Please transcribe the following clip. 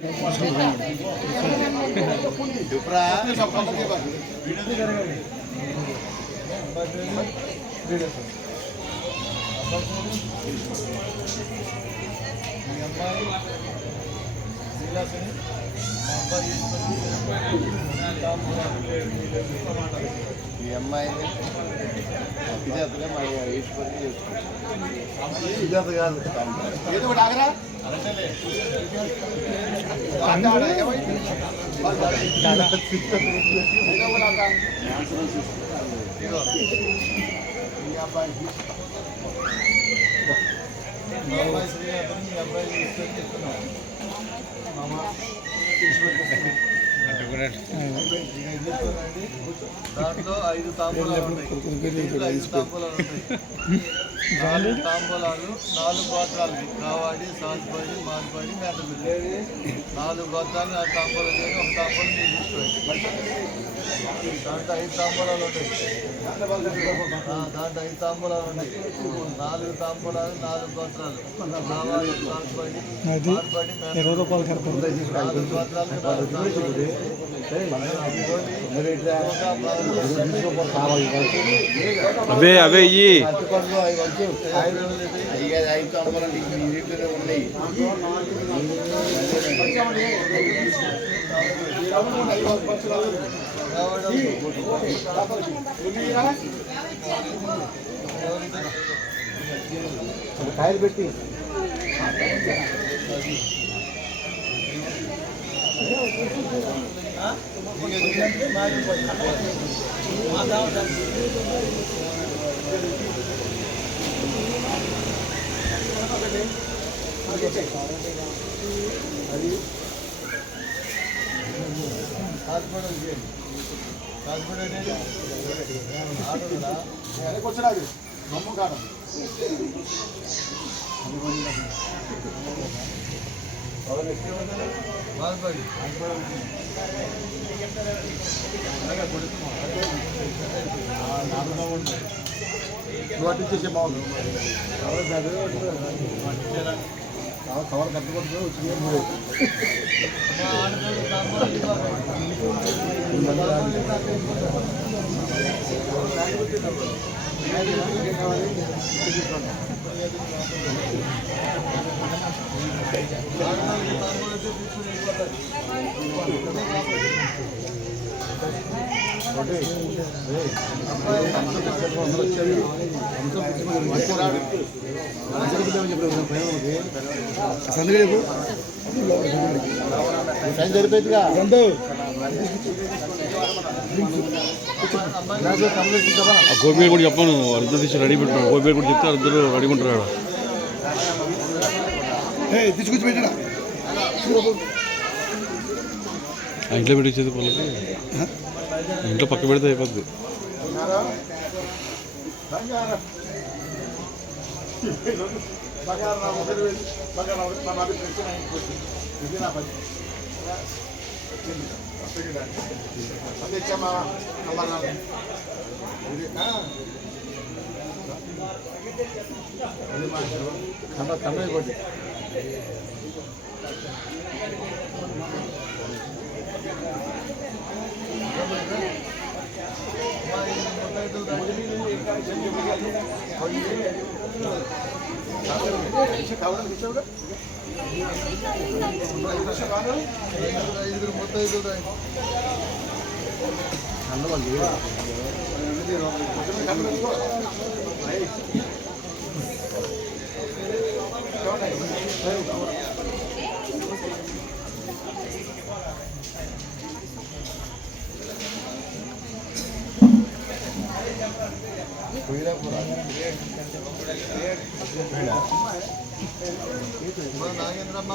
ఈ అమ్మాయిని విజేతగా మా ఈశ్వరి చేసుకుంటాం. విజేత కాదు ఏదో ఒకటి ఆగరా దాంట్లో 5 తాంబూలాలు ఉంటాయి. 5 తాంబూలాలు ఉంటాయి. 4 తాంబూలాలు 4 గోత్రాలకి కావాడి, సాల్పాడి, మార్పాడి, మేతపిల్లి 4 గోత్రాలు 4 తాంబూలాలు చేసి ఒక తాంబూలం మీరు తీసుకోండి. దాంట్లో 5 తాంబూలాలు ఉంటాయి. దాంట్లో 5 తాంబూలాలు ఉన్నాయి. 4 తాంబూలాలు 4 గోత్రాలు కావాడి, సాల్పాడి, మార్పాడి, మేతపిల్లి 4 గోత్రాలకి అవే అవే ఇవి 5 తాంబూలాలు ఇంటిలో ఉన్నాయి. కాయలు పెట్టి వచ్చినాది నమ్ము కాదు చేసే బాగుంది కవర్ కట్టుకుంటూ వచ్చింది. సరిపోతుందిగా గోపి కూడా చెప్పాను అర్థం తీసి రెడీ పెట్టాను. గోపి కూడా చెప్తే అందరూ రెడీ ఉంటారు. తీసుకొచ్చి పెట్టా ఇంట్లో పెట్టించేది వాళ్ళకి ఇంట్లో పక్క పెడితే అయిపోద్ది. నాగేంద్రమ్మ